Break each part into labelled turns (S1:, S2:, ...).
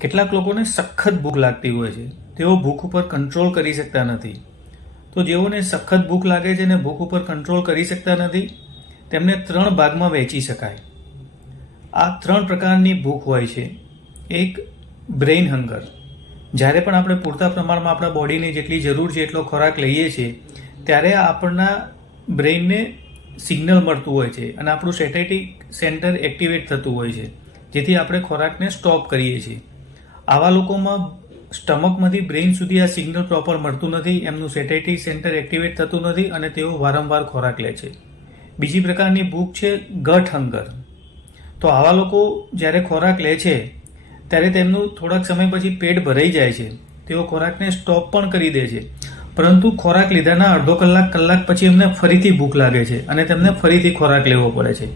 S1: કેટલાક લોકોને સખત ભૂખ લાગતી હોય છે. તેઓ ભૂખ ઉપર કંટ્રોલ કરી શકતા નથી. તો જેઓને સખત ભૂખ લાગે છે અને ભૂખ ઉપર કંટ્રોલ કરી શકતા નથી, તેમને ત્રણ ભાગમાં વહેંચી શકાય. આ ત્રણ પ્રકારની ભૂખ હોય છે. એક બ્રેઇન હંગર જ્યારે પણ આપણે પૂરતા પ્રમાણમાં આપણા બોડીને જેટલી જરૂર છે, એટલો ખોરાક લઈએ છીએ, ત્યારે આપણના બ્રેઇનને સિગ્નલ મળતું હોય છે અને આપણું સેટેટિક સેન્ટર એક્ટિવેટ થતું હોય છે. જેથી આપણે ખોરાકને સ્ટોપ કરીએ છીએ. આવા લોકોમાં સ્ટમકમાંથી બ્રેઇન સુધી આ સિગ્નલ પ્રોપર મળતું નથી, એમનું સેટેટિક સેન્ટર એક્ટિવેટ થતું નથી અને તેઓ વારંવાર ખોરાક લે છે. બીજી પ્રકારની ભૂખ છે ગટ હંગર. તો આવા લોકો જ્યારે ખોરાક લે છે, ત્યારે તેમનું થોડાક સમય પછી પેટ ભરાઈ જાય છે. તેઓ ખોરાકને સ્ટોપ પણ કરી દે છે. પરંતુ ખોરાક લીધાના અડધો કલાક કલાક પછી એમને ફરીથી ભૂખ લાગે છે અને તેમને ફરીથી ખોરાક લેવો પડે છે.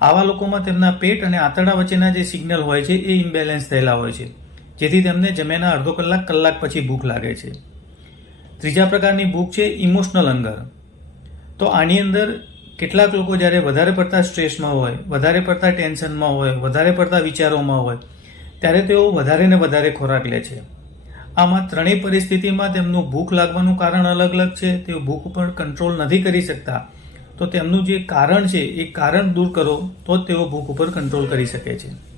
S1: આવા લોકોમાં તેમના પેટ અને આંતરડા વચ્ચેના જે સિગ્નલ હોય છે, એ ઇમ્બેલેન્સ થયેલા હોય છે. જેથી તેમને જમ્યાના અડધો કલાક કલાક પછી ભૂખ લાગે છે. ત્રીજા પ્રકારની ભૂખ છે ઇમોશનલ હંગર તો આની અંદર કેટલાક લોકો જ્યારે વધારે પડતા સ્ટ્રેસમાં હોય, વધારે પડતા ટેન્શનમાં હોય, વધારે પડતા વિચારોમાં હોય, ત્યારે તેઓ વધારે ને વધારે ખોરાક લે છે. આમાં ત્રણેય પરિસ્થિતિમાં તેમનું ભૂખ લાગવાનું કારણ અલગ અલગ છે. તેઓ ભૂખ ઉપર કંટ્રોલ નથી કરી શકતા. તો તેમનું જે કારણ છે, એ કારણ દૂર કરો, તો જ તેઓ ભૂખ ઉપર કંટ્રોલ કરી શકે છે.